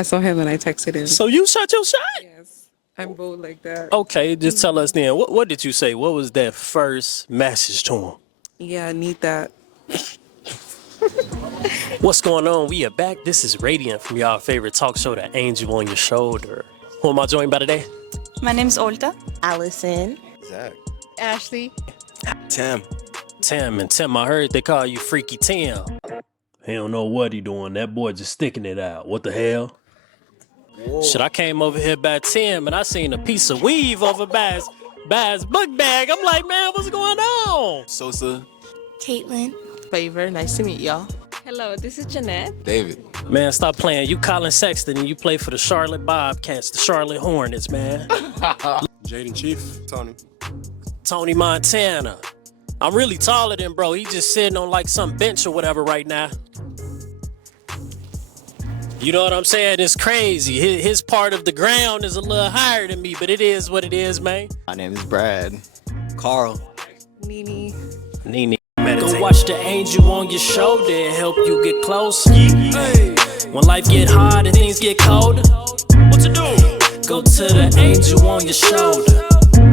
I saw him and I texted him. So you shot your shot? Yes, I'm bold like that. Okay, just tell us then. What did you say? What was that first message to him? Yeah, I need that. What's going on? We are back. This is Radiant from y'all favorite talk show, The Angel on Your Shoulder. Who am I joined by today? My name's Ulta. Allison. Zach. Ashley. Tim. Tim, I heard they call you Freaky Tim. He don't know what he doing. That boy just sticking it out. What the hell? Whoa. Shit, I came over here by Tim and I seen a piece of weave over Baz book bag. I'm like, man, what's going on? Sosa. Caitlin. Favor. Nice to meet y'all. Hello, this is Jeanette. David. Man, stop playing. You Colin Sexton and you play for the Charlotte Bobcats, the Charlotte Hornets, man. Jaden Chief. Tony. Tony Montana. I'm really taller than bro. He just sitting on like some bench or whatever right now. You know what I'm saying? It's crazy. His part of the ground is a little higher than me, but it is what it is, man. My name is Brad. Carl. Nene. Nene. Go watch the angel on your shoulder and help you get closer. Hey. When life get hard and things get colder, what to do? Go to the angel on your shoulder.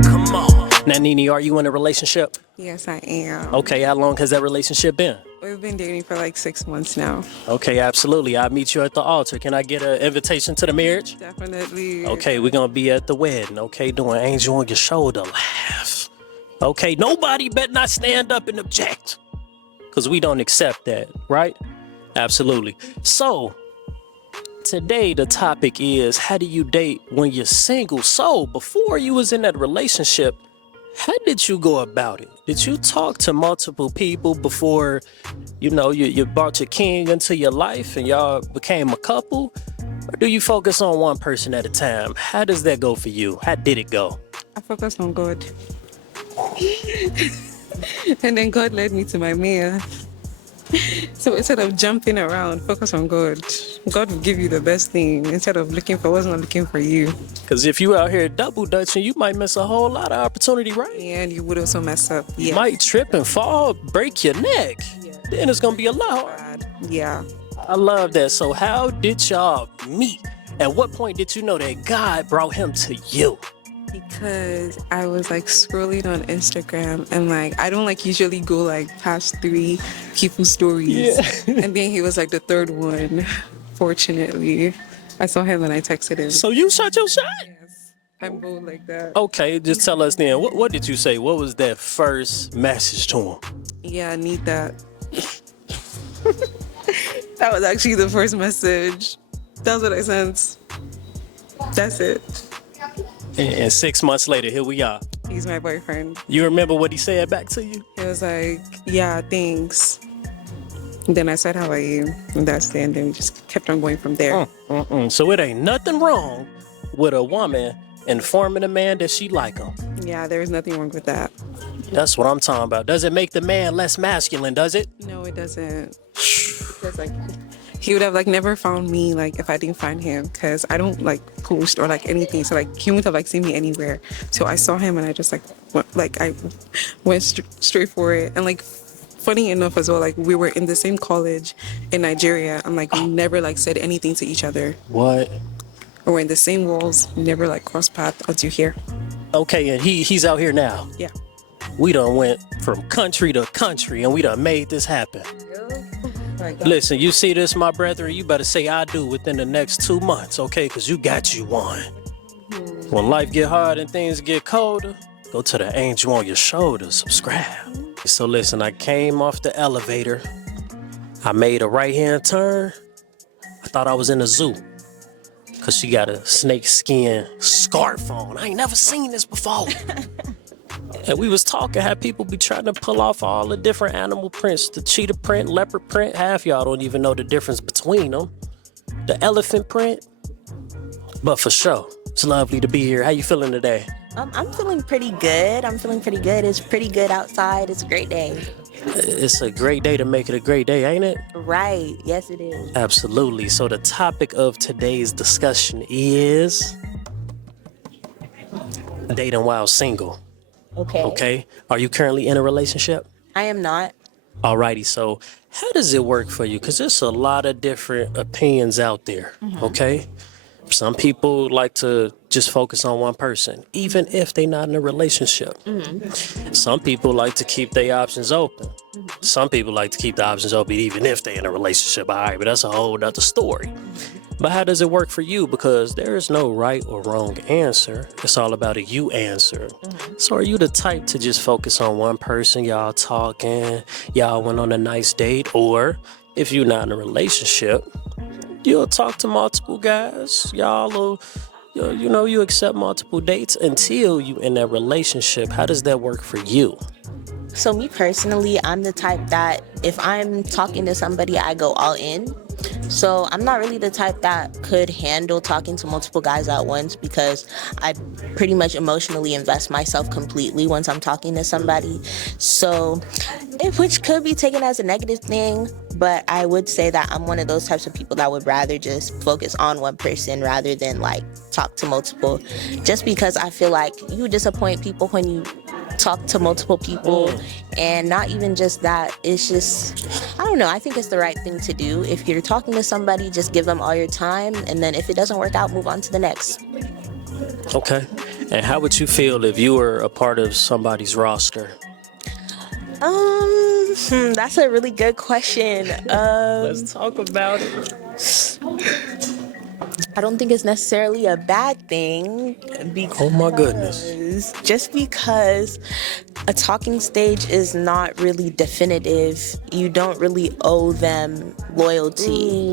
Come on. Now, Nene, are you in a relationship? Yes, I am. Okay, how long has that relationship been? We've been dating for like 6 months now. Okay, absolutely. I'll meet you at the altar. Can I get an invitation to the marriage? Definitely. Okay, we're going to be at the wedding, okay? Doing angel on your shoulder laugh. Okay, nobody better not stand up and object. Because we don't accept that, right? Absolutely. So, today the topic is, how do you date when you're single? So, before you was in that relationship, how did you go about it? Did you talk to multiple people before, you brought your king into your life and y'all became a couple? Or do you focus on one person at a time? How does that go for you? How did it go? I focused on God. And then God led me to my man. So instead of jumping around, focus on God. God will give you the best thing instead of looking for what's not looking for you. Because if you out here double dutching, you might miss a whole lot of opportunity, right? And you would also mess up. You might trip and fall, break your neck. Then it's going to be a lot harder. Yeah. I love that. So how did y'all meet? At what point did you know that God brought him to you? Because I was like scrolling on Instagram and like I don't like usually go like past 3 people's stories. Yeah. And then he was like the third one. Fortunately, I saw him and I texted him. So you shot your shot? Yes, I'm bold like that. Okay, just tell us then. What did you say? What was that first message to him? Yeah, I need that. That was actually the first message. That's what I sent. That's it. And 6 months later, here we are. He's my boyfriend. You remember what he said back to you? He was like, yeah, thanks. And then I said how I am. And that's it. And then we just kept on going from there. So it ain't nothing wrong with a woman informing a man that she like him. Yeah, there is nothing wrong with that. That's what I'm talking about. Does it make the man less masculine, does it? No, it doesn't. Because like he would have like never found me like if I didn't find him, because I don't like post or like anything, so like he wouldn't have like seen me anywhere. So I saw him and I just went straight for it. And like funny enough as well, like we were in the same college in Nigeria and like we never like said anything to each other. What? Or we're in the same walls, never like cross paths until here. Okay, and he's out here now. Yeah. We done went from country to country and we done made this happen. Listen, you see this, my brethren, you better say I do within the next 2 months, okay? Because you got you one. When life get hard and things get colder, go to the angel on your shoulder, subscribe. So listen, I came off the elevator. I made a right-hand turn. I thought I was in a zoo. Because she got a snake skin scarf on. I ain't never seen this before. And we was talking how people be trying to pull off all the different animal prints, the cheetah print, leopard print. Half y'all don't even know the difference between them. The elephant print. But for sure, it's lovely to be here. How you feeling today? I'm feeling pretty good. It's pretty good outside. It's a great day. It's a great day to make it a great day, ain't it? Right. Yes, it is. Absolutely. So the topic of today's discussion is dating while single. Okay. Okay. Are you currently in a relationship? I am not. Alrighty. So How does it work for you? Because there's a lot of different opinions out there, okay? Some people like to just focus on one person, even if they're not in a relationship. Some people like to keep their options open. Some people like to keep the options open even if they're in a relationship. All right, but that's a whole nother story. But how does it work for you? Because there is no right or wrong answer. It's all about a you answer. So are you the type to just focus on one person, y'all talking, y'all went on a nice date, or if you're not in a relationship, you'll talk to multiple guys, y'all will, you accept multiple dates until you in that relationship. How does that work for you? So me personally, I'm the type that if I'm talking to somebody, I go all in. So I'm not really the type that could handle talking to multiple guys at once because I pretty much emotionally invest myself completely once I'm talking to somebody. So, which could be taken as a negative thing, but I would say that I'm one of those types of people that would rather just focus on one person rather than like talk to multiple, just because I feel like you disappoint people when you talk to multiple people. And not even just that, it's just, I don't know, I think it's the right thing to do. If you're talking to somebody, just give them all your time, and then if it doesn't work out, move on to the next. Okay. And how would you feel if you were a part of somebody's roster? That's a really good question. Let's talk about it. I don't think it's necessarily a bad thing because, Oh my goodness. just because a talking stage is not really definitive, you don't really owe them loyalty.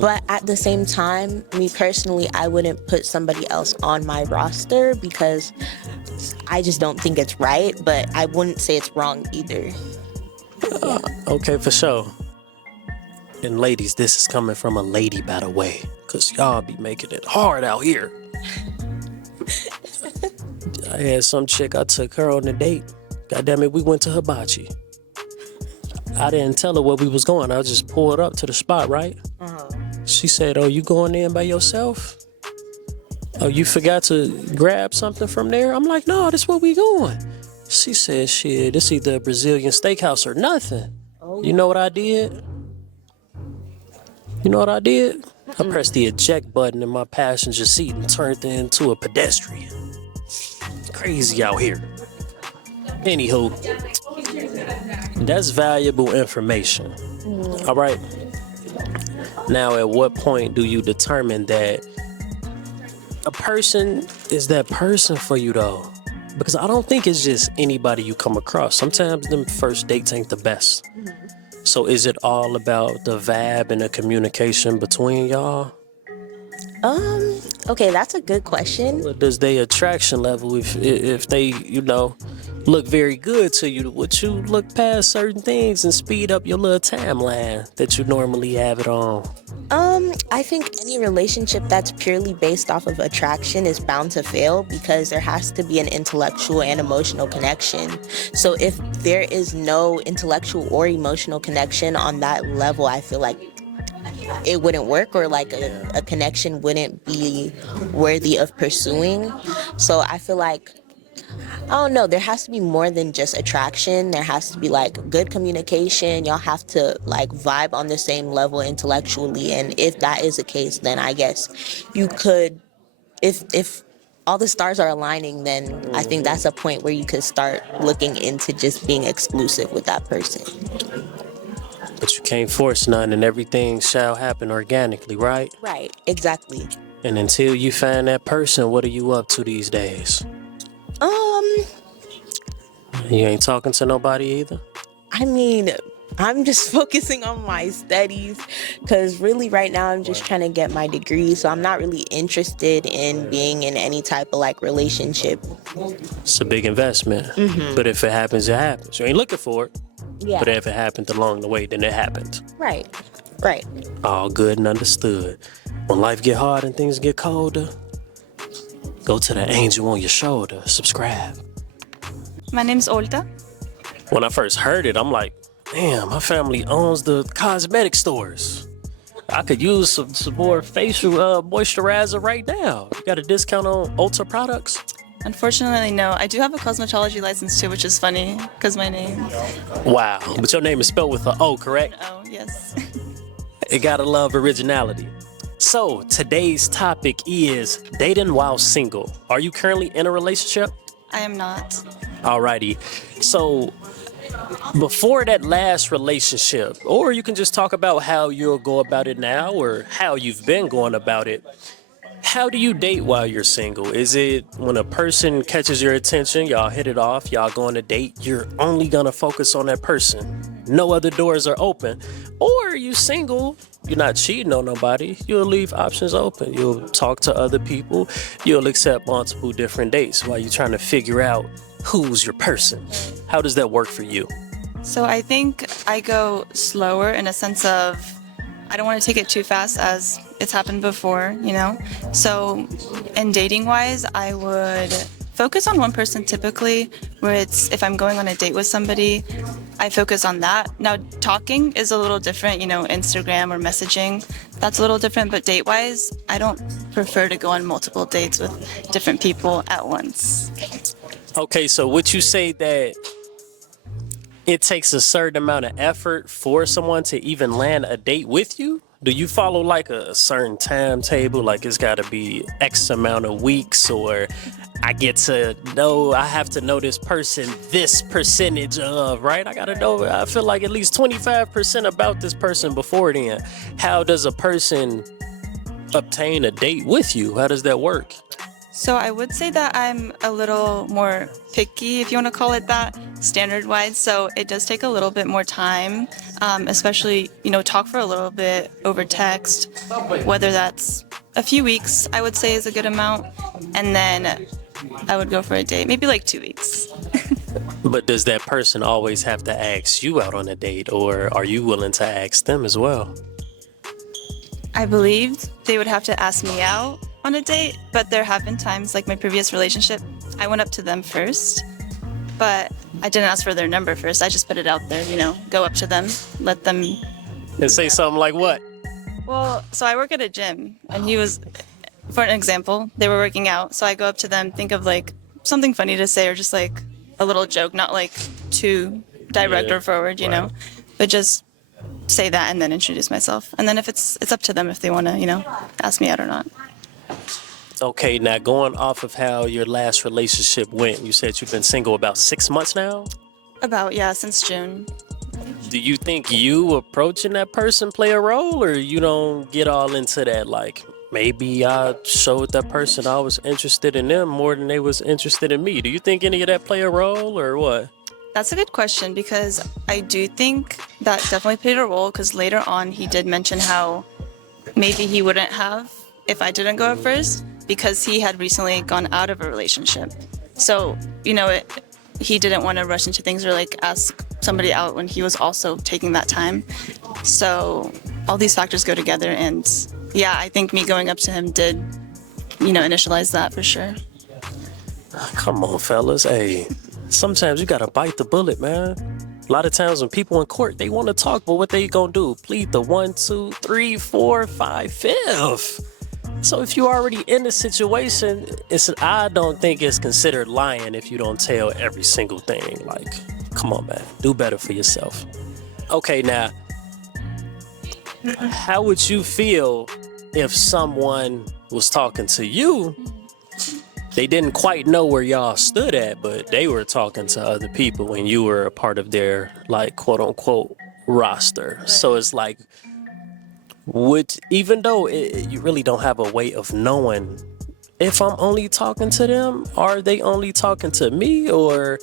But at the same time, me personally, I wouldn't put somebody else on my roster because I just don't think it's right, but I wouldn't say it's wrong either. Okay, for sure. And ladies, this is coming from a lady, by the way, because y'all be making it hard out here. I had some chick, I took her on a date. God damn it, we went to Hibachi. I didn't tell her where we was going. I just pulled up to the spot, right? She said, "Oh, you going in by yourself? Oh, you forgot to grab something from there?" I'm like, "No, that's where we going." She said, "Shit, this either a Brazilian steakhouse or nothing." You know what I did? I pressed the eject button in my passenger seat and turned it into a pedestrian. Crazy out here. Anywho, that's valuable information. All right. Now, at what point do you determine that a person is that person for you, though? Because I don't think it's just anybody you come across. Sometimes them first dates ain't the best. So is it all about the vibe and the communication between y'all? Okay, that's a good question. Or does their attraction level, if they, look very good to you, would you look past certain things and speed up your little timeline that you normally have it on? I think any relationship that's purely based off of attraction is bound to fail because there has to be an intellectual and emotional connection. So if there is no intellectual or emotional connection on that level, I feel like it wouldn't work, or like a connection wouldn't be worthy of pursuing. So I feel like, I don't know, there has to be more than just attraction. There has to be like good communication. Y'all have to like vibe on the same level intellectually. And if that is the case, then I guess you could, if all the stars are aligning, then I think that's a point where you could start looking into just being exclusive with that person. But you can't force none, and everything shall happen organically, right? Right, exactly. And until you find that person, what are you up to these days? You ain't talking to nobody either? I mean, I'm just focusing on my studies because really right now I'm just trying to get my degree. So I'm not really interested in being in any type of like relationship. It's a big investment. But if it happens, it happens. You ain't looking for it. Yeah. But if it happened along the way, then it happened. Right. All good and understood. When life get hard and things get colder, go to the angel on your shoulder. Subscribe. My name's Ulta. When I first heard it, I'm like, damn, my family owns the cosmetic stores. I could use some more facial moisturizer right now. You got a discount on Ulta products? Unfortunately, no. I do have a cosmetology license too, which is funny because my name. Wow. But your name is spelled with an O, correct? Oh, yes. It gotta love originality. So today's topic is dating while single. Are you currently in a relationship? I am not. Alrighty. So before that last relationship, or you can just talk about how you'll go about it now or how you've been going about it. How do you date while you're single? Is it when a person catches your attention, y'all hit it off, y'all go on a date, you're only gonna focus on that person? No other doors are open. Or are you single, you're not cheating on nobody, you'll leave options open. You'll talk to other people, you'll accept multiple different dates while you're trying to figure out who's your person. How does that work for you? So I think I go slower in a sense of I don't want to take it too fast as it's happened before, you know? So in dating wise, I would focus on one person typically, where it's if I'm going on a date with somebody, I focus on that. Now, talking is a little different, you know, Instagram or messaging, that's a little different, but date wise, I don't prefer to go on multiple dates with different people at once. Okay, so would you say that it takes a certain amount of effort for someone to even land a date with you? Do you follow like a certain timetable? Like it's got to be X amount of weeks, or I have to know this person this percentage of, right? I feel like at least 25% about this person before then. How does a person obtain a date with you? How does that work? So I would say that I'm a little more picky, if you want to call it that, standard-wise. So it does take a little bit more time, especially, you know, talk for a little bit over text, whether that's a few weeks, I would say is a good amount. And then I would go for a date, maybe like 2 weeks. But does that person always have to ask you out on a date, or are you willing to ask them as well? I believed they would have to ask me out on a date, but there have been times, like my previous relationship, I went up to them first, but I didn't ask for their number first. I just put it out there, you know, go up to them, let them. And say something like what? Well, so I work at a gym, and for an example, they were working out, so I go up to them, think of like something funny to say or just like a little joke, not like too direct or forward, you know, but just say that and then introduce myself. And then if it's up to them if they want to, you know, ask me out or not. Okay, now going off of how your last relationship went, you said you've been single about 6 months now? Since June. Do you think you approaching that person play a role, or you don't get all into that? Like, maybe I showed that person I was interested in them more than they was interested in me. Do you think any of that play a role, or what? That's a good question, because I do think that definitely played a role, because later on he did mention how maybe he wouldn't have if I didn't go at first, because he had recently gone out of a relationship. So, you know, he didn't want to rush into things or like ask somebody out when he was also taking that time. So all these factors go together, and yeah, I think me going up to him did, you know, initialize that for sure. Come on, fellas. Hey, sometimes you gotta bite the bullet, man. A lot of times when people in court, they want to talk, but what they gonna do? Plead the 1, 2, 3, 4, 5, 5th. So if you're already in the situation, I don't think it's considered lying if you don't tell every single thing. Like, come on, man, do better for yourself. Okay, now, how would you feel if someone was talking to you? They didn't quite know where y'all stood at, but they were talking to other people when you were a part of their, like, quote unquote roster. So it's like, even though you really don't have a way of knowing if I'm only talking to them, are they only talking to me, or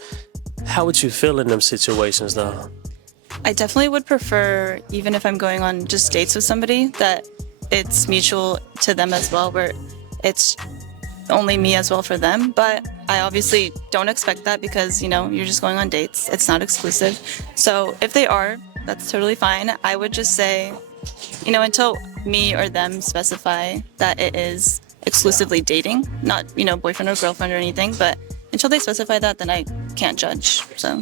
how would you feel in them situations though? I definitely would prefer, even if I'm going on just dates with somebody, that it's mutual to them as well, where it's only me as well for them. But I obviously don't expect that, because, you know, you're just going on dates. It's not exclusive. So if they are, that's totally fine. I would just say, you know, until me or them specify that it is exclusively dating, not, you know, boyfriend or girlfriend or anything, but until they specify that, then I can't judge. So.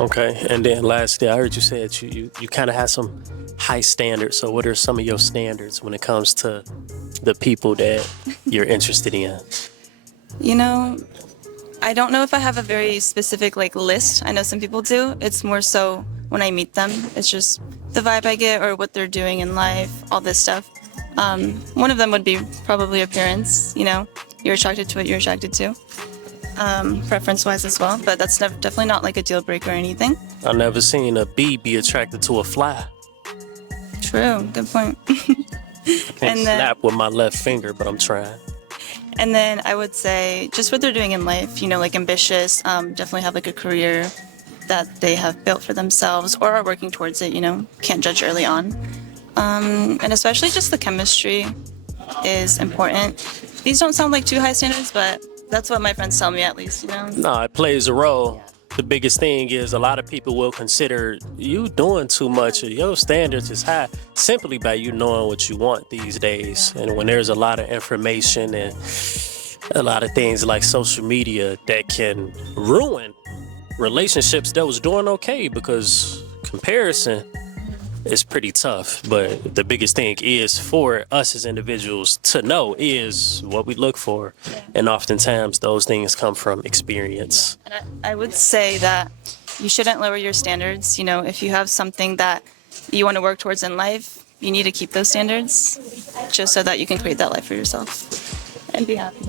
Okay, and then lastly, I heard you say that you kind of have some high standards. So what are some of your standards when it comes to the people that you're interested in? You know, I don't know if I have a very specific like list. I know some people do. It's more so when I meet them, it's just the vibe I get or what they're doing in life, all this stuff. One of them would be probably appearance. You know, you're attracted to what you're attracted to, preference-wise as well. But that's definitely not like a deal breaker or anything. I never seen a bee be attracted to a fly. True. Good point. Can't snap with my left finger, but I'm trying. And then I would say just what they're doing in life, you know, like ambitious, definitely have like a career that they have built for themselves or are working towards it, you know, can't judge early on. And especially just the chemistry is important. These don't sound like too high standards, but that's what my friends tell me at least, you know. No, it plays a role. The biggest thing is a lot of people will consider you doing too much or your standards is high simply by you knowing what you want these days. And when there's a lot of information and a lot of things like social media that can ruin relationships that was doing okay because comparison is pretty tough. But the biggest thing is for us as individuals to know is what we look for. And oftentimes those things come from experience. And I would say that you shouldn't lower your standards. You know, if you have something that you want to work towards in life, you need to keep those standards just so that you can create that life for yourself and be happy.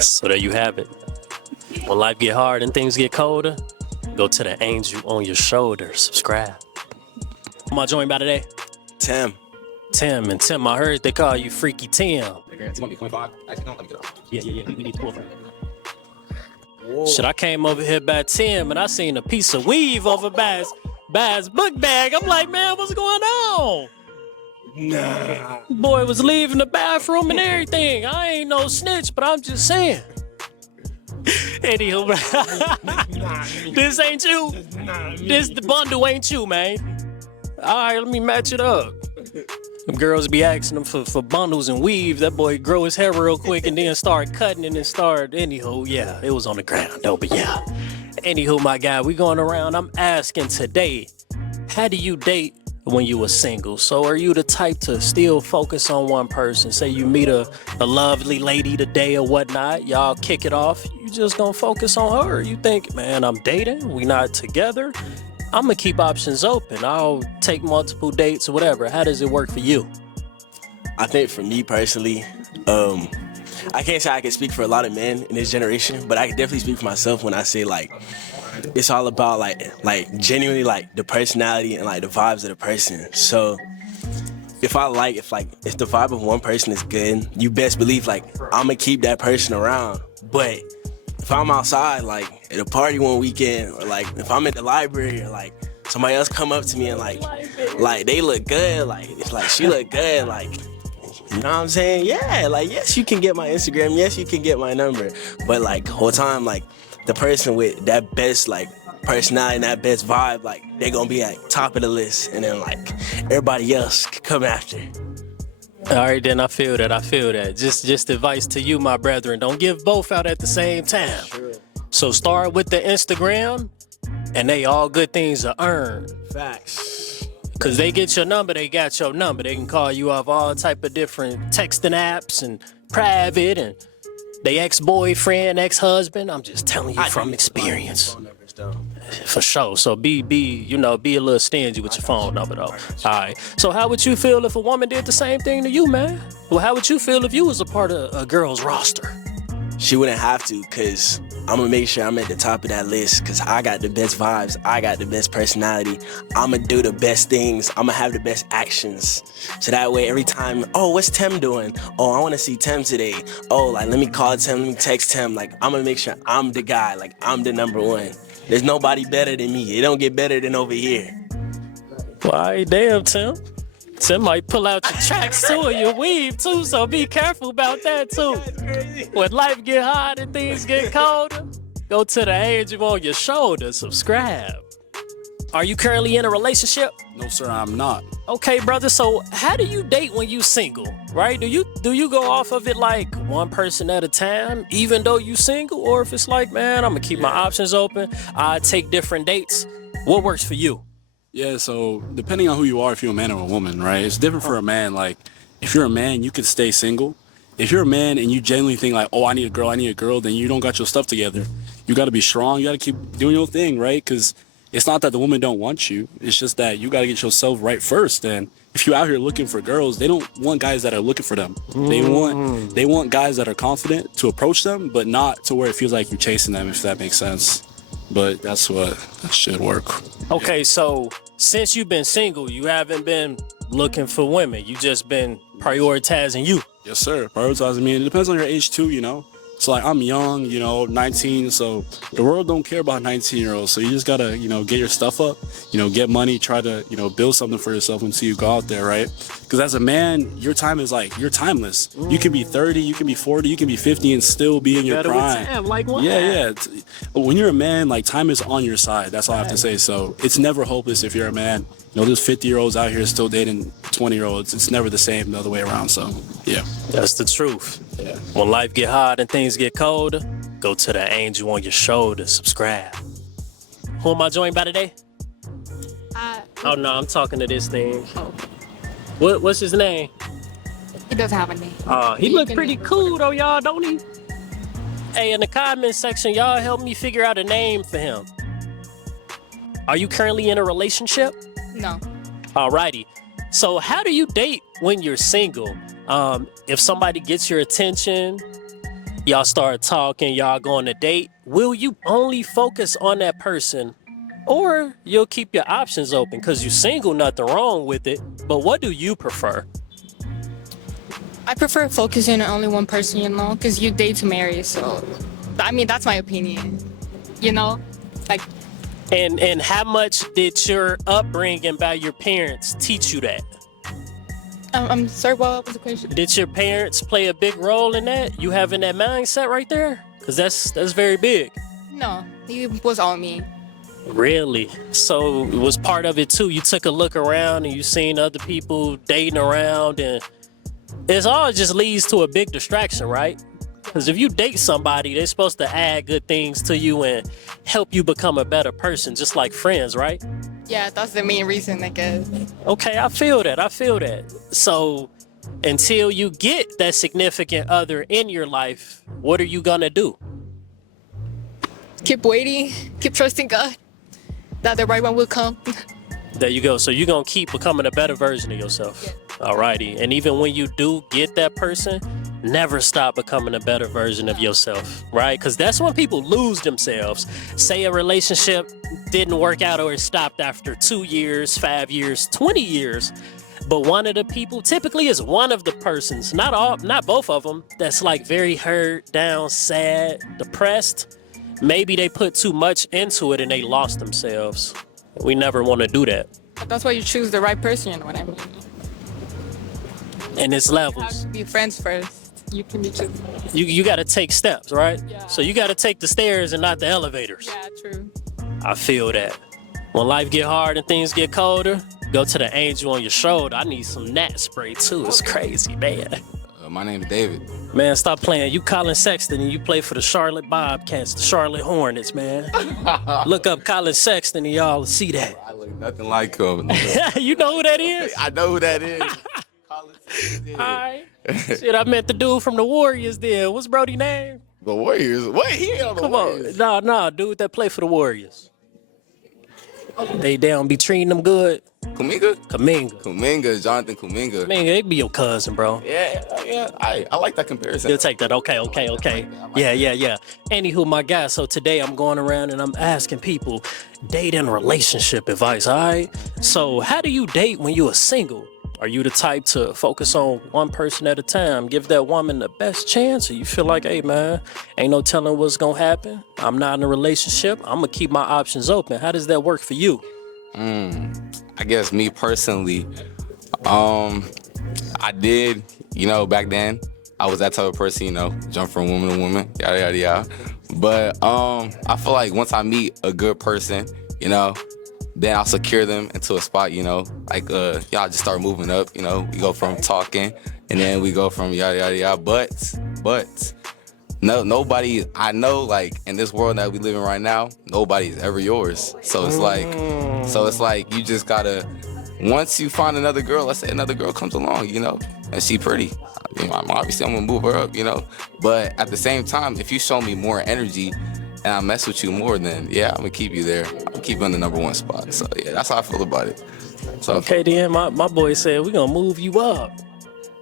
So there you have it. When life get hard and things get colder, go to the angel on your shoulder. Subscribe. Who am I joined by today? Tim. Tim. And Tim, I heard they call you Freaky Tim. It's gonna be 25. Actually, no, let me get off. Yeah. We need 12. Shit, I came over here by Tim and I seen a piece of weave over Bad's book bag. I'm like, man, what's going on? Nah. Boy was leaving the bathroom and everything. I ain't no snitch, but I'm just saying. Anywho, this ain't you. This the bundle ain't you, man. All right, let me match it up. Them girls be asking them for bundles and weave. That boy grow his hair real quick and then start cutting it and start. Anywho, yeah, it was on the ground though, but yeah. Anywho, my guy, we going around. I'm asking today, how do you date when you were single? So are you the type to still focus on one person? Say you meet a lovely lady today or whatnot, y'all kick it off. You just gonna focus on her. You think, man, I'm dating, we not together. I'm gonna keep options open. I'll take multiple dates or whatever. How does it work for you? I think for me personally, I can't say I can speak for a lot of men in this generation, but I can definitely speak for myself when I say like, it's all about like genuinely like the personality and like the vibes of the person. So if the vibe of one person is good, you best believe like I'm gonna keep that person around. But if I'm outside like at a party one weekend or like if I'm at the library or like somebody else come up to me and like they look good, like it's like she look good, like you know what I'm saying? Yeah, like yes you can get my Instagram, yes you can get my number, but like whole time like the person with that best like personality and that best vibe, like they're gonna be at top of the list and then like everybody else can come after. All right, then I feel that. Just advice to you, my brethren. Don't give both out at the same time. Sure. So start with the Instagram, and they all good things to earn. Facts. Because they get your number, they got your number. They can call you off all type of different texting apps and private and they ex-boyfriend, ex-husband. I'm just telling you from experience. For sure. So be a little stingy with your phone number though. All right. So how would you feel if a woman did the same thing to you, man? Well, how would you feel if you was a part of a girl's roster? She wouldn't have to, because I'm going to make sure I'm at the top of that list, because I got the best vibes. I got the best personality. I'm going to do the best things. I'm going to have the best actions. So that way, every time, oh, what's Tim doing? Oh, I want to see Tim today. Oh, like, let me call Tim. Let me text Tim. Like, I'm going to make sure I'm the guy. Like, I'm the number one. There's nobody better than me. It don't get better than over here. Why, damn, Tim. Tim might pull out your tracks too and your weave too, so be careful about that too. When life get hard and things get colder, go to the angel on your shoulder, subscribe. Are you currently in a relationship? No, sir, I'm not. Okay, brother, so how do you date when you single, right? Do you go off of it like one person at a time, even though you single? Or if it's like, man, I'm gonna keep my options open, I take different dates. What works for you? Yeah, so depending on who you are, if you're a man or a woman, right? It's different for a man. Like, if you're a man, you can stay single if you're a man and you genuinely think like, oh, I need a girl, then you don't got your stuff together. You got to be strong. You got to keep doing your thing, right? Because it's not that the woman don't want you. It's just that you got to get yourself right first. And if you're out here looking for girls, they don't want guys that are looking for them. They want guys that are confident to approach them, but not to where it feels like you're chasing them, if that makes sense. But that should work. Okay, so since you've been single, you haven't been looking for women. You just been prioritizing you. Yes, sir. Prioritizing me. And it depends on your age too, you know. So like I'm young, 19, so the world don't care about 19-year-olds. So you just gotta, get your stuff up, get money, try to, build something for yourself until you go out there, right? Because as a man, your time is you're timeless. You can be 30, you can be 40, you can be 50 and still be in your prime. Time, like what? Yeah. When you're a man, time is on your side. That's all I have to say. So it's never hopeless if you're a man. There's 50-year-olds out here still dating 20-year-olds. It's never the same the other way around. So, yeah. That's the truth. Yeah. When life get hard and things get colder, go to the angel on your shoulder, subscribe. Who am I joined by today? Oh, no, I'm talking to this thing. Oh, What's his name? he doesn't have a name. He look pretty cool, though, y'all, don't he? Hey, in the comment section, y'all help me figure out a name for him. Are you currently in a relationship? No. Alrighty. So how do you date when you're single? If somebody gets your attention, y'all start talking, y'all go on a date, will you only focus on that person? Or you'll keep your options open? Because you're single, nothing wrong with it. But what do you prefer? I prefer focusing on only one person, because you date to marry. So, that's my opinion. Like, And how much did your upbringing by your parents teach you that? I'm sorry, what was the question? Did your parents play a big role in that? You having that mindset right there? Because that's very big. No, it was all me. Really? So it was part of it too. You took a look around and you seen other people dating around, and it's all just leads to a big distraction, right? Because if you date somebody, they're supposed to add good things to you and help you become a better person, just like friends, right? Yeah, that's the main reason, I guess. Okay, I feel that. So until you get that significant other in your life, what are you gonna do? Keep waiting, keep trusting God that the right one will come. There you go. So you're gonna keep becoming a better version of yourself. Yeah. Alrighty. And even when you do get that person, never stop becoming a better version of yourself, right? Because that's when people lose themselves. Say a relationship didn't work out or it stopped after 2 years, 5 years, 20 years. But one of the people typically is one of the persons, not both of them, that's very hurt, down, sad, depressed. Maybe they put too much into it and they lost themselves. We never want to do that. But that's why you choose the right person, you know what I mean? And it's You have levels. to be friends first. You can be just... You got to take steps, right? Yeah. So you got to take the stairs and not the elevators. Yeah, true. I feel that. When life get hard and things get colder, go to the angel on your shoulder. I need some gnat spray too. It's crazy, man. My name is David. Man, stop playing. You Colin Sexton and you play for the Charlotte Bobcats, the Charlotte Hornets, man. Look up Colin Sexton and y'all see that. I look nothing like him. You know who that is? I know who that is. All right. Shit, I met the dude from the Warriors there. What's Brody's name? The Warriors? What? He ain't on the Come Warriors. on. No, dude that play for the Warriors. They don't be treating them good. Kuminga? Kaminga, Jonathan Kuminga. Man, they be your cousin, bro. Yeah. I like that comparison. You'll take that. Okay. Yeah. Anywho, my guy, so today I'm going around and I'm asking people date and relationship advice, all right? So how do you date when you are single? Are you the type to focus on one person at a time, give that woman the best chance, or you feel like, hey, man, ain't no telling what's going to happen. I'm not in a relationship. I'm going to keep my options open. How does that work for you? I guess me personally, I did, back then, I was that type of person, jump from woman to woman, yada, yada, yada. But I feel like once I meet a good person, then I'll secure them into a spot, y'all just start moving up, we go from talking and then we go from yada, yada, yada. But no, nobody, I know, in this world that we live in right now, nobody's ever yours. So it's like you just gotta, once you find another girl, let's say another girl comes along, and she pretty. Obviously, I'm gonna move her up, But at the same time, if you show me more energy and I mess with you more, then yeah, I'm gonna keep you there. I'm gonna keep you on the number 1 spot. So yeah, that's how I feel about it. So Okay, then my boy said, we're going to move you up.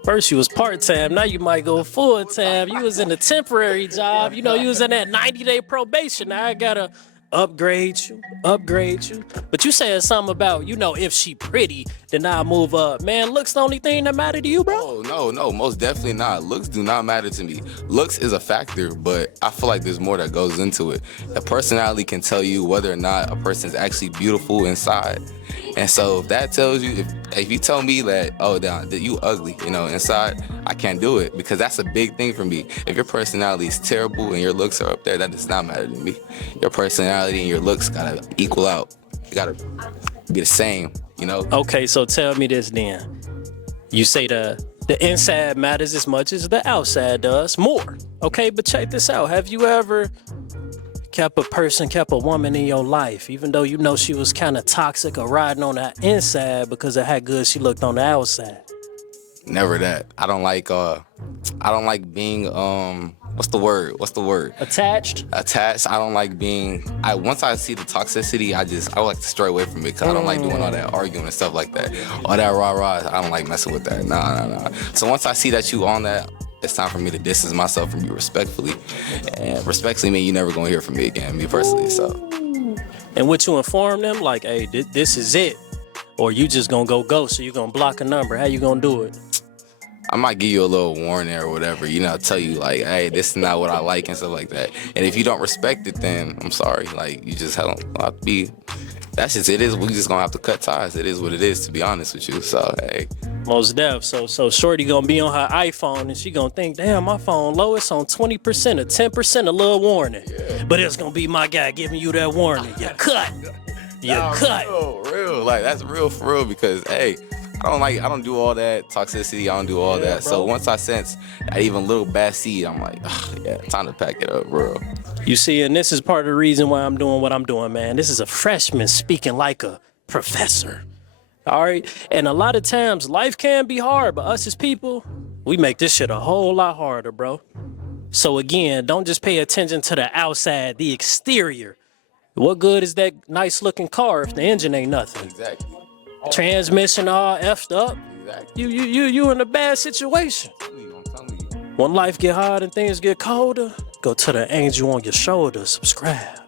First you was part-time, now you might go full-time. You was in a temporary job. You was in that 90-day probation. Now I got to upgrade you. But you said something about, if she pretty, then I'll move up. Man, looks the only thing that matter to you, bro? Oh, no, most definitely not. Looks do not matter to me. Looks is a factor, but I feel like there's more that goes into it. A personality can tell you whether or not a person's actually beautiful inside. And so if that tells you, if you tell me that, that you ugly, inside, I can't do it, because that's a big thing for me. If your personality is terrible and your looks are up there, that does not matter to me. Your personality and your looks gotta equal out. You gotta be the same, Okay, so tell me this then. You say the inside matters as much as the outside does, more. Okay, but check this out. Have you ever kept a woman in your life, even though she was kind of toxic or riding on the inside because of how good she looked on the outside? Never that. I don't like being what's the word? Attached. I don't like being. Once I see the toxicity, I like to stray away from it, because I don't like doing all that arguing and stuff like that. All that rah. I don't like messing with that. Nah. So once I see that you on that, it's time for me to distance myself from you respectfully. And respectfully mean you never gonna hear from me again, me personally. So. And what you inform them, like, hey, this is it, or you just gonna go? So you gonna block a number? How you gonna do it? I might give you a little warning or whatever, tell you like, hey, this is not what I like and stuff like that. And if you don't respect it, then I'm sorry. Like, you just have to be. That's just it is. We just gonna have to cut ties. It is what it is, to be honest with you. So hey. Most def. So Shorty gonna be on her iPhone and she gonna think, damn, my phone low, it's on 20% or 10%, a little warning. Yeah. But it's gonna be my guy giving you that warning. You cut. Cut. Real. Like, that's real for real, because hey, I don't do all that toxicity. I don't do all that. Bro. So once I sense that even little bad seed, I'm like, yeah, time to pack it up, bro. You see, and this is part of the reason why I'm doing what I'm doing, man. This is a freshman speaking like a professor. All right? And a lot of times life can be hard, but us as people, we make this shit a whole lot harder, bro. So again, don't just pay attention to the outside, the exterior. What good is that nice looking car if the engine ain't nothing? Exactly. Transmission all effed up. Exactly. You in a bad situation. I'm telling you. When life get hard and things get colder, go to the angel on your shoulder, subscribe.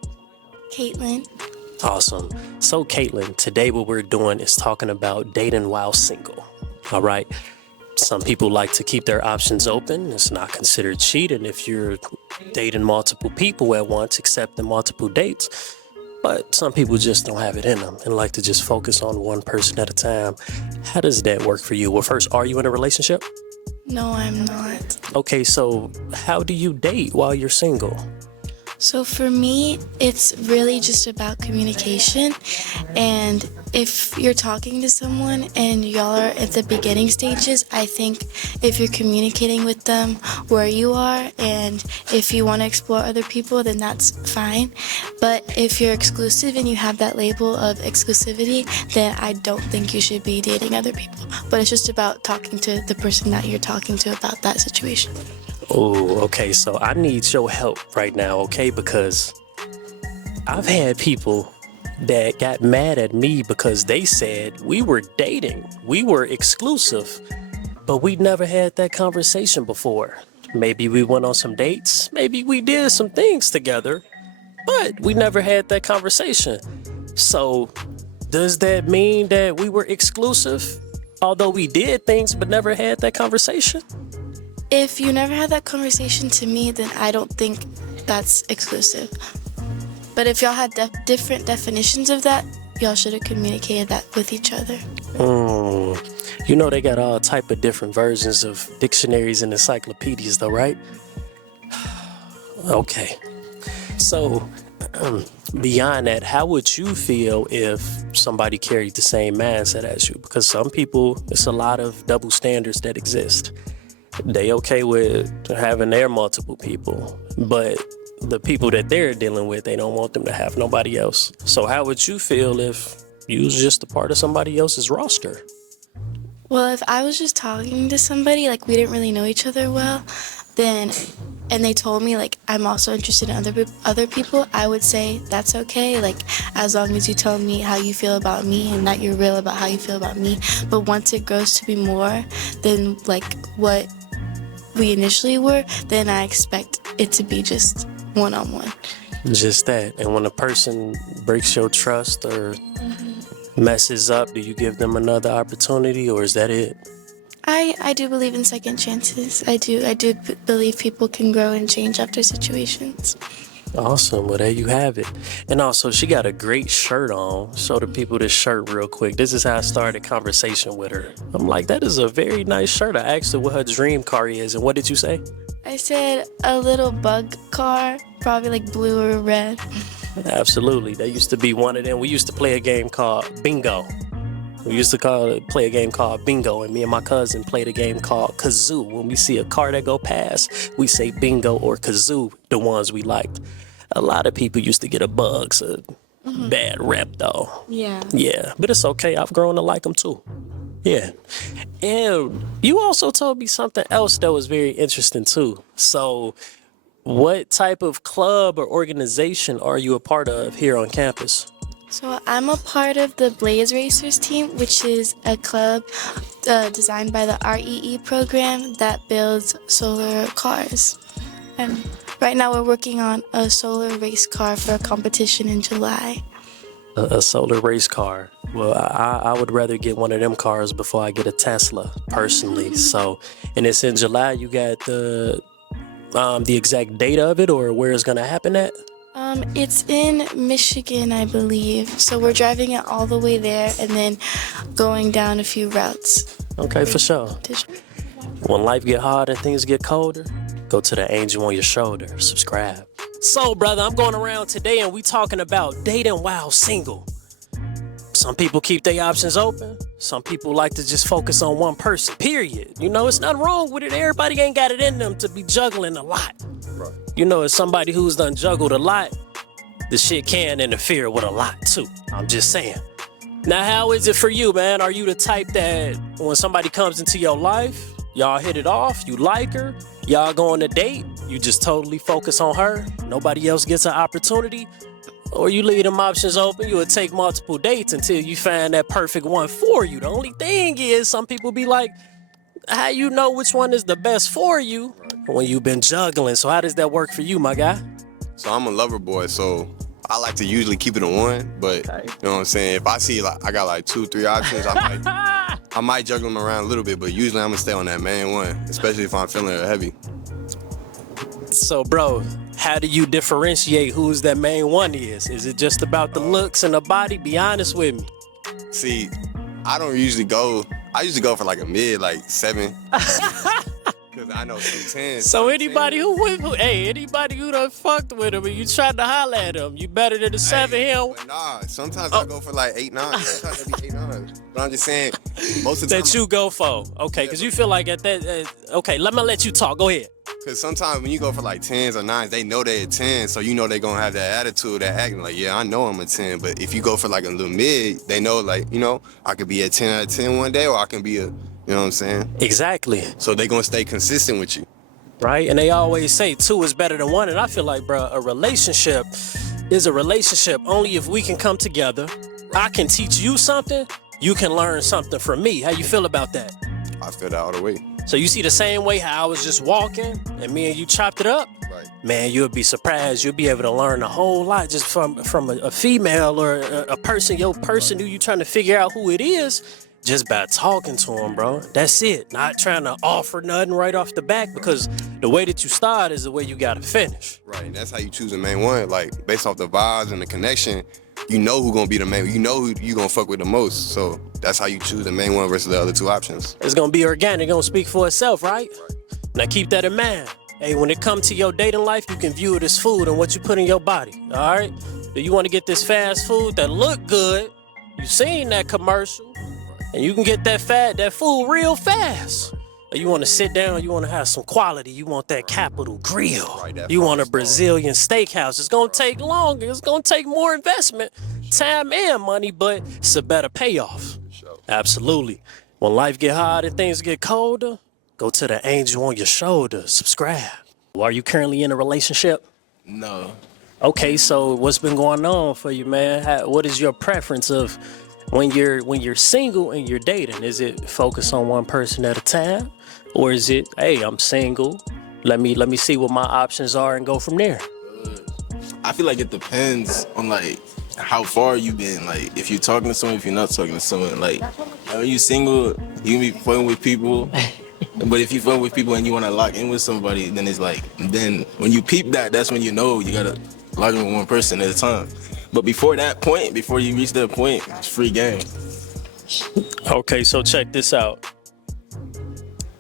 Caitlin. Awesome. So Caitlin, today what we're doing is talking about dating while single. All right. Some people like to keep their options open. It's not considered cheating if you're dating multiple people at once, accepting multiple dates. But some people just don't have it in them and like to just focus on one person at a time. How does that work for you? Well, first, are you in a relationship? No, I'm not. Okay, so how do you date while you're single? So for me, it's really just about communication. And if you're talking to someone and y'all are at the beginning stages, I think if you're communicating with them where you are and if you want to explore other people, then that's fine. But if you're exclusive and you have that label of exclusivity, then I don't think you should be dating other people. But it's just about talking to the person that you're talking to about that situation. Oh, okay. So I need your help right now, okay? Because I've had people that got mad at me because they said we were dating, we were exclusive, but we never had that conversation before. Maybe we went on some dates, maybe we did some things together, but we never had that conversation. So does that mean that we were exclusive, although we did things but never had that conversation? If you never had that conversation, to me, then I don't think that's exclusive. But if y'all had different definitions of that, y'all should have communicated that with each other. You know they got all type of different versions of dictionaries and encyclopedias though, right? Okay. So beyond that, how would you feel if somebody carried the same mindset as you? Because some people, it's a lot of double standards that exist. They okay with having their multiple people, but the people that they're dealing with, they don't want them to have nobody else. So how would you feel if you was just a part of somebody else's roster? Well, if I was just talking to somebody, like we didn't really know each other well, then, and they told me like I'm also interested in other people, I would say that's okay. Like as long as you tell me how you feel about me and that you're real about how you feel about me. But once it grows to be more than like what we initially were, then I expect it to be just one-on-one. Just that. And when a person breaks your trust or messes up, do you give them another opportunity, or is that it? I do believe in second chances. I do believe people can grow and change after situations. Awesome. Well, there you have it. And also, she got a great shirt on. Show the people this shirt real quick. This is how I started conversation with her. I'm like, that is a very nice shirt. I asked her what her dream car is, and what did you say? I said a little bug car, probably like blue or red. Absolutely. There used to be one of them. We used to play a game called Bingo. We used to play a game called Bingo, and me and my cousin played a game called Kazoo. When we see a car that go past, we say Bingo or Kazoo, the ones we liked. A lot of people used to get a bug, so bad rep though. Yeah. Yeah, but it's okay. I've grown to like them too. Yeah. And you also told me something else that was very interesting too. So what type of club or organization are you a part of here on campus? So I'm a part of the Blaze Racers team, which is a club designed by the REE program that builds solar cars. And right now we're working on a solar race car for a competition in July. A solar race car. Well, I would rather get one of them cars before I get a Tesla, personally. So, and it's in July. You got the exact date of it, or where it's gonna happen at? It's in Michigan, I believe. So we're driving it all the way there and then going down a few routes. Okay, for sure. When life get hard and things get colder, go to the angel on your shoulder. Subscribe. So, brother, I'm going around today and we talking about dating while single. Some people keep their options open. Some people like to just focus on one person, period. You know, it's nothing wrong with it. Everybody ain't got it in them to be juggling a lot. Right. You know, as somebody who's done juggled a lot, the shit can interfere with a lot too. I'm just saying. Now, how is it for you, man? Are you the type that when somebody comes into your life, y'all hit it off, you like her, y'all go on a date, you just totally focus on her, nobody else gets an opportunity? Or you leave them options open, you would take multiple dates until you find that perfect one for you. The only thing is, some people be like, how you know which one is the best for you when you've been juggling? So how does that work for you, my guy? So I'm a lover boy, so I like to usually keep it on one, but you know what I'm saying? If I see like I got like 2-3 options, I might juggle them around a little bit, but usually I'm gonna stay on that main one, especially if I'm feeling it heavy. So, bro, how do you differentiate who's that main one is? Is it just about the looks and the body? Be honest with me. See, I usually go for like a mid, like 7. Cause I know some 10. So anybody anybody who done fucked with him and you tried to holler at him, you better than the 7 here. Nah, sometimes I go for like 8, 9. Sometimes it be 8, 9. But I'm just saying, most of the time. That you go for. Okay, because you feel like at that, okay, let me let you talk. Go ahead. Because sometimes when you go for like 10s or 9s, they know they're a 10, so you know they're going to have that attitude, that acting like, yeah, I know I'm a 10. But if you go for like a little mid, they know like, you know, I could be a 10 out of 10 one day, or I can be a, you know what I'm saying? Exactly. So they're going to stay consistent with you. Right? And they always say 2 is better than 1. And I feel like, bro, a relationship is a relationship only if we can come together. I can teach you something, you can learn something from me. How you feel about that? I feel that all the way. So you see the same way how I was just walking and me and you chopped it up? Right. Man, you'll be surprised. You'll be able to learn a whole lot just from a female or a person, your person who you trying to figure out who it is just by talking to them, bro. That's it. Not trying to offer nothing right off the back, because the way that you start is the way you got to finish. Right, and that's how you choose the main one. Like, based off the vibes and the connection, you know who's going to be the main. You know who you going to fuck with the most. So that's how you choose the main one versus the other 2 options. It's going to be organic. Going to speak for itself, right? Now, keep that in mind. Hey, when it comes to your dating life, you can view it as food and what you put in your body, all right? Do you want to get this fast food that look good? You seen that commercial, and you can get that food real fast. Or you want to sit down, you want to have some quality, you want that Capital Grill, you want a Brazilian steakhouse. It's going to take longer, it's going to take more investment, time and money, but it's a better payoff. Absolutely. When life get hard and things get colder, go to the angel on your shoulder. Subscribe. Are you currently in a relationship? No. Okay, so what's been going on for you, man? What is your preference of when you're single and you're dating? Is it focus on one person at a time, or is it, hey, I'm single, let me see what my options are and go from there? I feel like it depends on like how far you been. Like if you're talking to someone, if you're not talking to someone. Like when you single, you can be fun with people. But if you fun with people and you want to lock in with somebody, then it's like, then when you peep that, that's when you know you gotta lock in with one person at a time. But before that point, before you reach that point, it's free game. Okay, so check this out.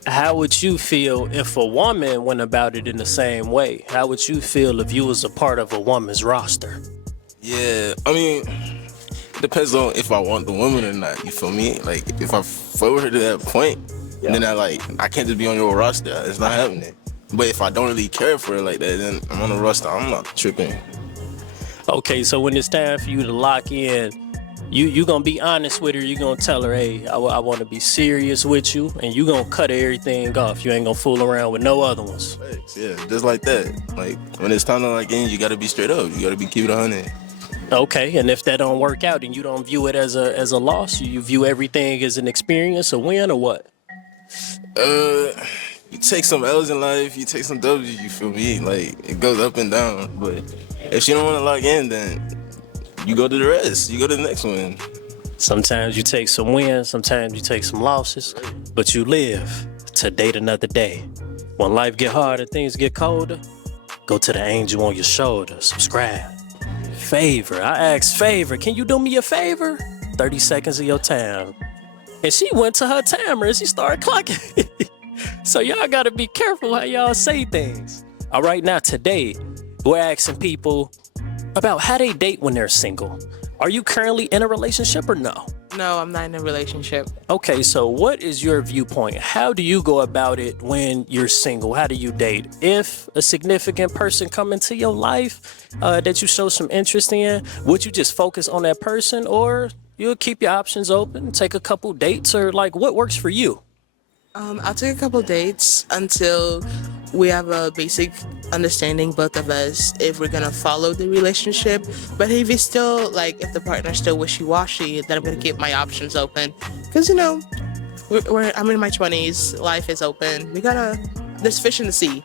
How would you feel if a woman went about it in the same way? How would you feel if you was a part of a woman's roster? Yeah, I mean, it depends on if I want the woman or not. You feel me? Like if I forward her to that point, then I can't just be on your roster. It's not happening. But if I don't really care for her like that, then I'm on the roster. I'm not tripping. Okay, so when it's time for you to lock in, you gonna be honest with her. You gonna tell her, hey, I want to be serious with you, and you gonna cut everything off. You ain't gonna fool around with no other ones. Yeah, just like that. Like when it's time to lock in, you gotta be straight up. You gotta keep it 100. Okay, and if that don't work out and you don't view it as a loss, you view everything as an experience, a win, or what? You take some L's in life, you take some W's, you feel me? Like, it goes up and down. But if you don't want to lock in, then you go to the rest. You go to the next one. Sometimes you take some wins, sometimes you take some losses, but you live to date another day. When life get hard and things get colder, go to the angel on your shoulder. Subscribe. Favor. I asked Favor, can you do me a favor? 30 seconds of your time. And she went to her timer and she started clocking. So y'all gotta be careful how y'all say things. All right, now today, we're asking people about how they date when they're single. Are you currently in a relationship or no? No, I'm not in a relationship. Okay, so what is your viewpoint? How do you go about it when you're single? How do you date? If a significant person come into your life that you show some interest in, would you just focus on that person, or you'll keep your options open, take a couple dates, or like what works for you? I'll take a couple dates until we have a basic understanding, both of us, if we're gonna follow the relationship. But if it's still like, if the partner's still wishy-washy, then I'm gonna keep my options open. Cause you know, I'm in my 20s, life is open. There's fish in the sea.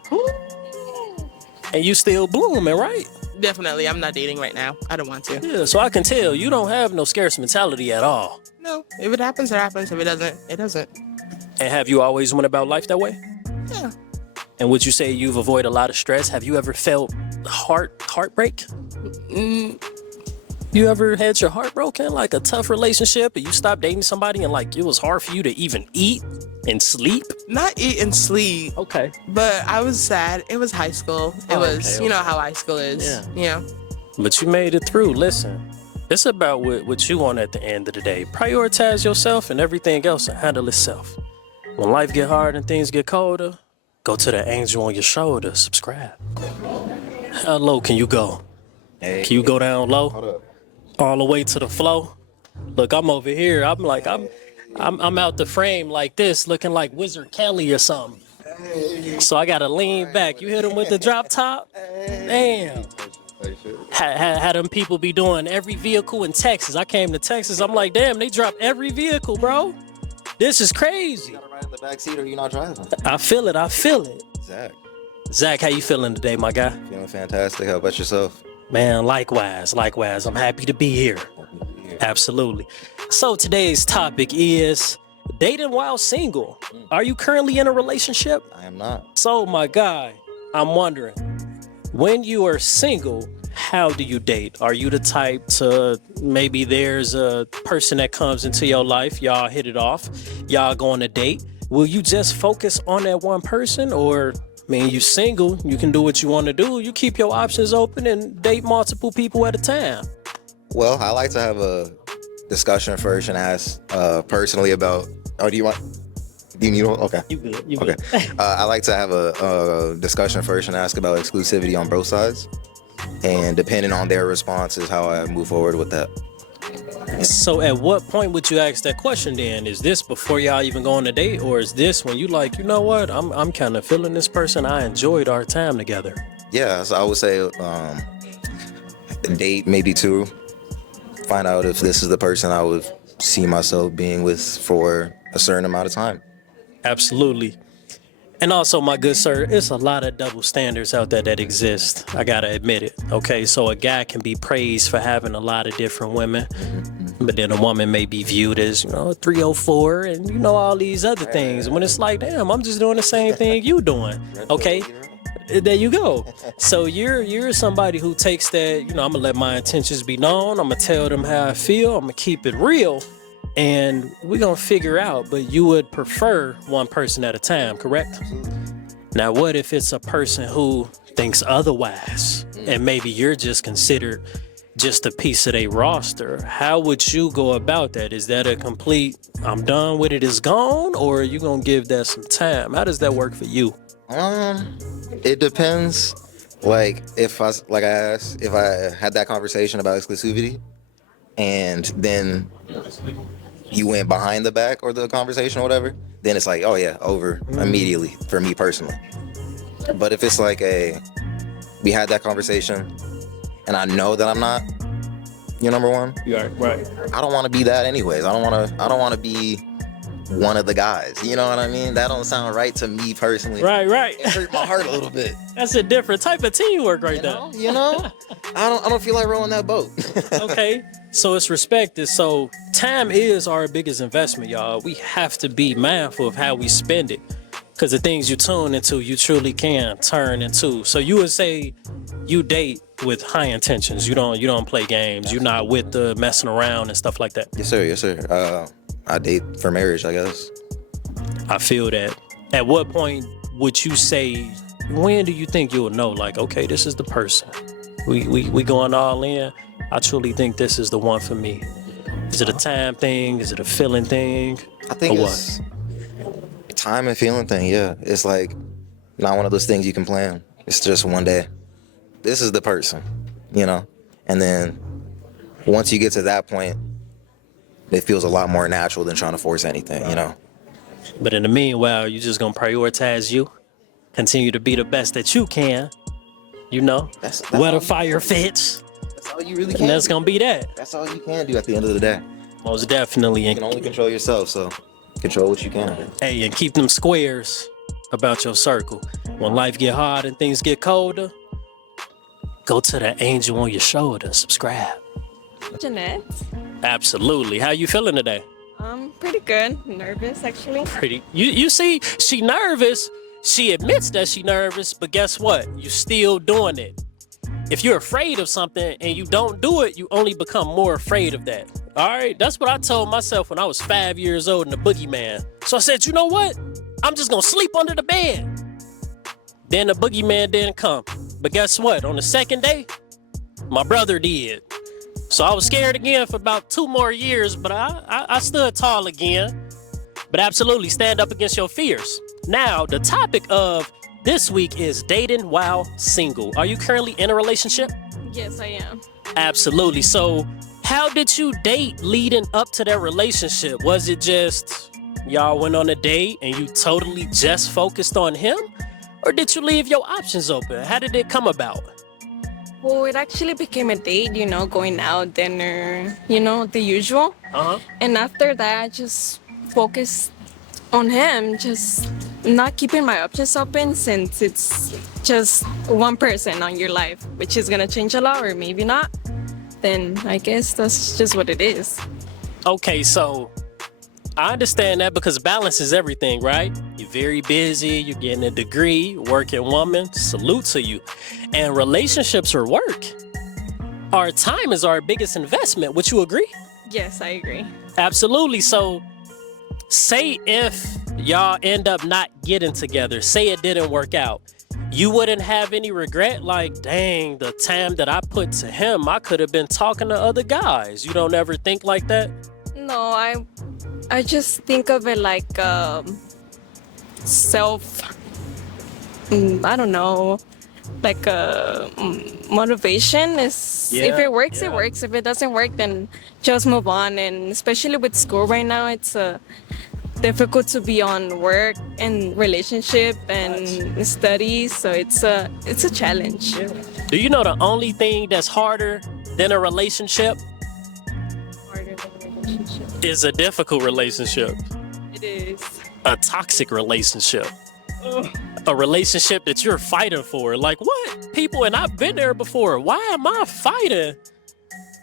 And you still blooming, right? Definitely, I'm not dating right now. I don't want to. Yeah, so I can tell you don't have no scarce mentality at all. No, if it happens, it happens. If it doesn't, it doesn't. And have you always went about life that way? Yeah. And would you say you've avoided a lot of stress? Have you ever felt heartbreak? You ever had your heart broken, like a tough relationship, and you stopped dating somebody and like it was hard for you to even eat and sleep? Not eat and sleep. Okay. But I was sad. It was high school. It was, okay. You know how high school is. Yeah. But you made it through. Listen, it's about what you want at the end of the day. Prioritize yourself and everything else will handle itself. When life get hard and things get colder, go to the angel on your shoulder. Subscribe. How low can you go? Can you go down low? Hold up. All the way to the floor? Look, I'm over here. I'm out the frame like this, looking like Wizard Kelly or something. So I gotta lean back. You hit him with the drop top? Damn. Had them people be doing every vehicle in Texas. I came to Texas. I'm like, damn, they dropped every vehicle, bro. This is crazy. You gotta ride in the back seat or you're not driving. I feel it. Zach, how you feeling today, my guy? Feeling fantastic. How about yourself? Man, likewise. I'm happy to be here. Absolutely. So today's topic is dating while single. Are you currently in a relationship? I am not. So, my guy, I'm wondering, when you are single, how do you date? Are you the type to, maybe there's a person that comes into your life, y'all hit it off, y'all go on a date. Will you just focus on that one person, or you single, you can do what you want to do. You keep your options open and date multiple people at a time. Well, I like to have a discussion first and ask personally about. Oh, do you need one? Okay. You good. Okay. I like to have a discussion first and ask about exclusivity on both sides. And depending on their response is how I move forward with that. So at what point would you ask that question then? Is this before y'all even go on a date, or is this when you like, you know what, I'm kind of feeling this person, I enjoyed our time together? Yeah, so I would say date maybe 2. Find out if this is the person I would see myself being with for a certain amount of time. Absolutely. And also, my good sir, it's a lot of double standards out there that exist. I gotta admit it. Okay, so a guy can be praised for having a lot of different women, but then a woman may be viewed as, 304 and all these other things. When it's like, damn, I'm just doing the same thing you doing. Okay, there you go. So you're somebody who takes that, I'm gonna let my intentions be known. I'm gonna tell them how I feel. I'm gonna keep it real. And we're going to figure out, but you would prefer one person at a time, correct? Now, what if it's a person who thinks otherwise, and maybe you're just considered just a piece of their roster? How would you go about that? Is that a complete, I'm done with it, it's gone, or are you going to give that some time? How does that work for you? It depends. Like if I asked, if I had that conversation about exclusivity, and then you went behind the back or the conversation or whatever, then it's like, oh yeah, over immediately for me personally. But if it's like we had that conversation and I know that I'm not your number one, right. I don't want to be that anyways. I don't want to be one of the guys. You know what I mean? That don't sound right to me personally. Right. It hurt my heart a little bit. That's a different type of teamwork right there. I don't feel like rowing that boat. Okay, so it's respected. So time is our biggest investment, y'all. We have to be mindful of how we spend it, because the things you tune into, you truly can turn into. So you would say you date with high intentions. You don't play games. You're not with the messing around and stuff like that. Yes, sir. I date for marriage, I guess. I feel that. At what point would you say, when do you think you'll know, like, okay, this is the person? We going all in. I truly think this is the one for me. Is it a time thing? Is it a feeling thing? I think it's time and feeling thing, yeah. It's like not one of those things you can plan. It's just one day. This is the person, And then once you get to that point, it feels a lot more natural than trying to force anything, But in the meanwhile, you're just going to prioritize you, continue to be the best that you can, That's where the fire fits. That's all you really can. And that's going to be that. That's all you can do at the end of the day. Most definitely. You can only control yourself, so control what you can. Hey, and keep them squares about your circle. When life get hard and things get colder, go to the angel on your shoulder, subscribe. Jeanette. Absolutely. How you feeling today? Pretty good. Nervous, actually. Pretty. You see, she nervous. She admits that she nervous, but guess what? You still doing it. If you're afraid of something and you don't do it, you only become more afraid of that. All right? That's what I told myself when I was 5 years old in the boogeyman. So I said, you know what? I'm just going to sleep under the bed. Then the boogeyman didn't come. But guess what? On the second day, my brother did. So I was scared again for about 2 more years, but I stood tall again. But absolutely, stand up against your fears. Now, the topic of this week is dating while single. Are you currently in a relationship? Yes, I am. Absolutely. So how did you date leading up to that relationship? Was it just y'all went on a date and you totally just focused on him? Or did you leave your options open? How did it come about? Well, it actually became a date, going out, dinner, the usual. And after that, I just focused on him, just not keeping my options open, since it's just one person on your life, which is gonna change a lot or maybe not. Then I guess that's just what it is. Okay, so I understand that, because balance is everything, right? You're very busy, you're getting a degree, working woman, salute to you. And relationships are work. Our time is our biggest investment. Would you agree? Yes, I agree. Absolutely. So say if y'all end up not getting together, say it didn't work out, you wouldn't have any regret, like, dang, the time that I put to him, I could have been talking to other guys. You don't ever think like that? No, I just think of it like I don't know. like a motivation. Is if it works, it works. If it doesn't work, then just move on. And especially with school right now, it's difficult to be on work and relationship and studies. So it's a challenge. Do you know the only thing that's harder than a relationship Harder than a relationship. is a difficult relationship, It is. a toxic relationship, a relationship that you're fighting for. Like what? People, and I've been there before. Why am I fighting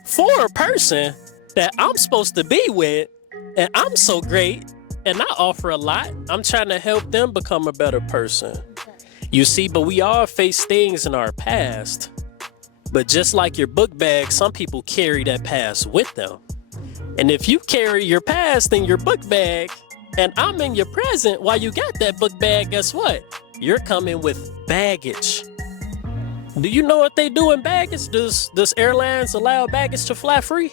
for a person that I'm supposed to be with and I'm so great and I offer a lot? I'm trying to help them become a better person. You see, but we all face things in our past. But just like your book bag, some people carry that past with them. And if you carry your past in your book bag and I'm in your present while you got that book bag, guess what? You're coming with baggage. Do you know what they do in baggage? Does airlines allow baggage to fly free?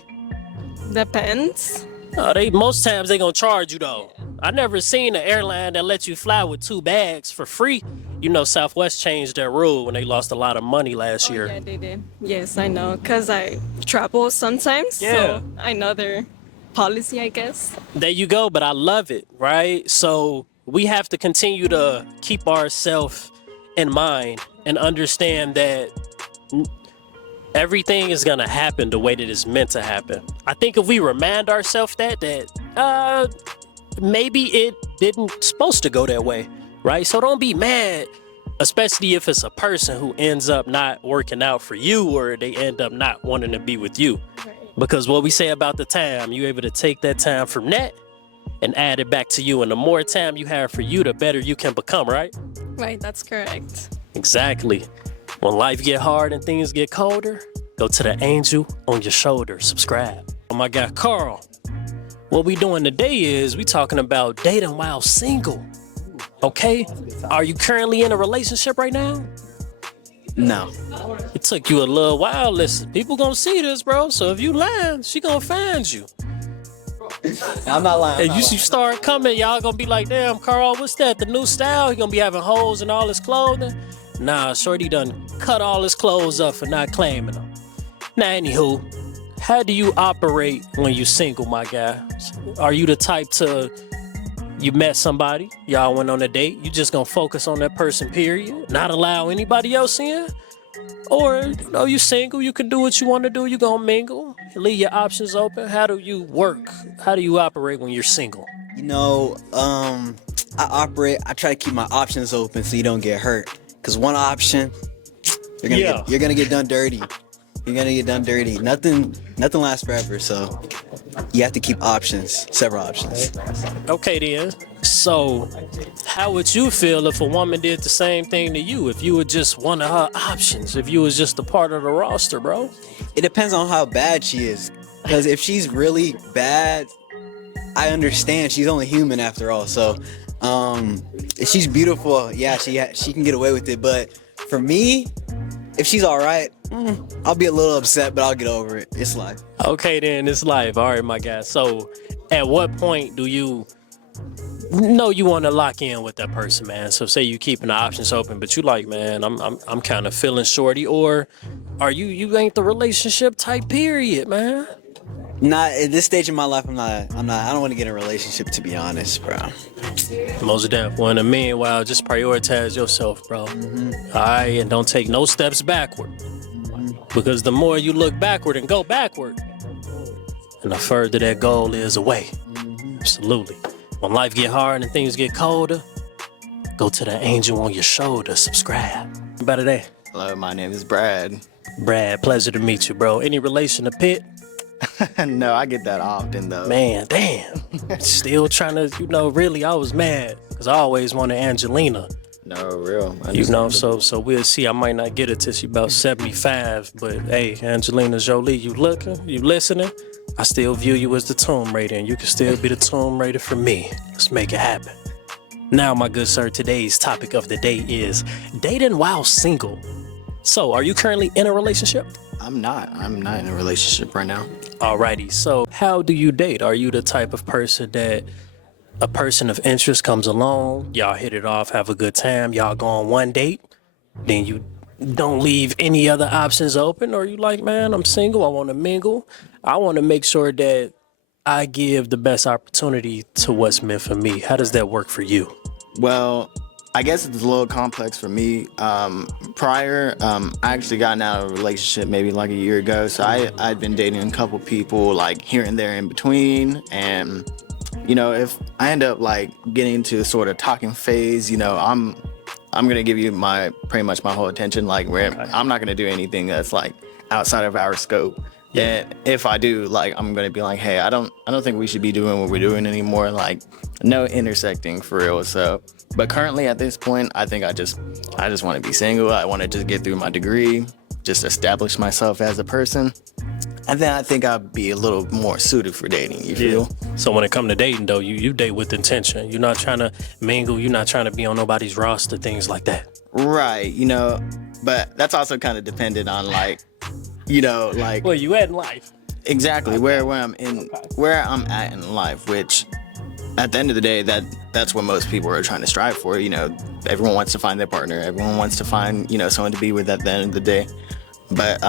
Depends. Most times they gonna charge you though. I never seen an airline that lets you fly with 2 bags for free. You know, Southwest changed their rule when they lost a lot of money last year. Yeah, they did. Yes, I know. Because I travel sometimes. Yeah. So I know their policy, I guess. There you go, but I love it, right? So we have to continue to keep ourselves in mind and understand that everything is gonna happen the way that it's meant to happen. I think if we remind ourselves that maybe it didn't supposed to go that way, right? So don't be mad, especially if it's a person who ends up not working out for you or they end up not wanting to be with you. Because what we say about the time, you're able to take that time from that and add it back to you. And the more time you have for you, the better you can become, right? Right, that's correct. Exactly. When life get hard and things get colder, go to the angel on your shoulder, subscribe. Oh my God, Carl, what we doing today is we talking about dating while single, okay? Are you currently in a relationship right now? No. It took you a little while. Listen, people gonna see this, bro. So if you lying, she gonna find you. I'm not lying. And you start coming, y'all gonna be like, damn, Carl, what's that? The new style? He gonna be having holes in all his clothing? Nah, Shorty done cut all his clothes up for not claiming them. Now, anywho, how do you operate when you single, my guy? Are you the type to, you met somebody, y'all went on a date, you just gonna focus on that person, period, not allow anybody else in? Or, you know, you single, you can do what you want to do, you gonna mingle, leave your options open. How do you work? How do you operate when you're single? You know, I try to keep my options open so you don't get hurt. Cause one option, you're gonna get done dirty. You're gonna get done dirty. Nothing lasts forever, so you have to keep options, several options. Okay then. So, how would you feel if a woman did the same thing to you? If you were just one of her options? If you was just a part of the roster, bro? It depends on how bad she is. Because if she's really bad, I understand. She's only human after all. So, if she's beautiful, yeah, she can get away with it. But for me, if she's all right, I'll be a little upset, but I'll get over it. It's life. Okay then, it's life. All right, my guy. So, at what point do you know you want to lock in with that person, man? So say you keeping the options open, but you like, man, I'm kind of feeling shorty, or are you ain't the relationship type, period, man? Not at this stage in my life. I don't want to get in a relationship, to be honest, bro. Most definitely. In the meanwhile, just prioritize yourself, bro. All right, and don't take no steps backward, because the more you look backward and go backward, and the further that goal is away. Absolutely. When life get hard and things get colder, go to the angel on your shoulder, subscribe. Better day. Hello, my name is Brad. Brad, pleasure to meet you, bro. Any relation to Pitt? No, I get that often, though. Man, damn. Still trying to, really, I was mad because I always wanted Angelina. No, real. So we'll see. I might not get it till she about 75, but hey, Angelina Jolie, you looking? You listening? I still view you as the Tomb Raider, and you can still be the Tomb Raider for me. Let's make it happen. Now, my good sir, today's topic of the day is dating while single. So, are you currently in a relationship? I'm not in a relationship right now. Alrighty, so how do you date? Are you the type of person that a person of interest comes along, y'all hit it off, have a good time, y'all go on one date, then you don't leave any other options open, or you like, man, I'm single, I want to mingle. I want to make sure that I give the best opportunity to what's meant for me. How does that work for you? Well, I guess it's a little complex for me. Prior, I actually got out of a relationship maybe like a year ago. So I'd been dating a couple people like here and there in between. And, you know, if I end up like getting into a sort of talking phase, you know, I'm going to give you pretty much my whole attention. Like I'm not going to do anything that's like outside of our scope. Yeah. And if I do, like, I'm going to be like, hey, I don't think we should be doing what we're doing anymore. Like, no intersecting for real. So, but currently at this point, I think I just want to be single. I want to just get through my degree, just establish myself as a person. And then I think I'd be a little more suited for dating, you feel? So when it comes to dating, though, you date with intention. You're not trying to mingle. You're not trying to be on nobody's roster, things like that. Right, you know, but that's also kind of dependent on like, you know, like where you at in life. Exactly, where I'm at in life, which at the end of the day, that's what most people are trying to strive for. You know, everyone wants to find their partner. Everyone wants to find, you know, someone to be with at the end of the day. But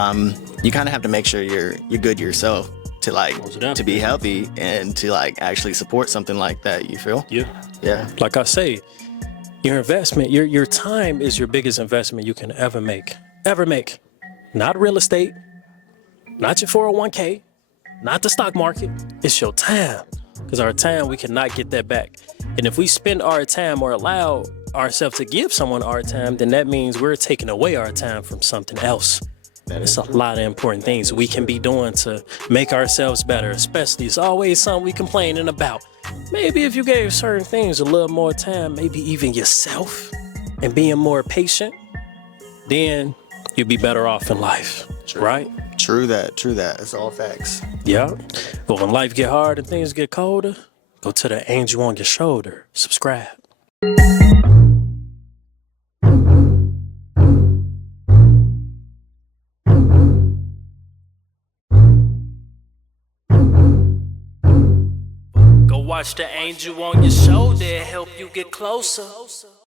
you kind of have to make sure you're good yourself to like to be healthy and to like actually support something like that. You feel? Yeah. Like I say, your investment, your time is your biggest investment you can ever make. Not real estate, not your 401k, not the stock market. It's your time. Because our time, we cannot get that back. And if we spend our time or allow ourselves to give someone our time, then that means we're taking away our time from something else. There's a lot of important things we can be doing to make ourselves better, especially it's always something we complaining about. Maybe if you gave certain things a little more time, maybe even yourself, and being more patient, then you'd be better off in life, right? True that. It's all facts. Yeah. But when life get hard and things get colder, go to the angel on your shoulder. Subscribe. Go watch the angel on your shoulder, help you get closer.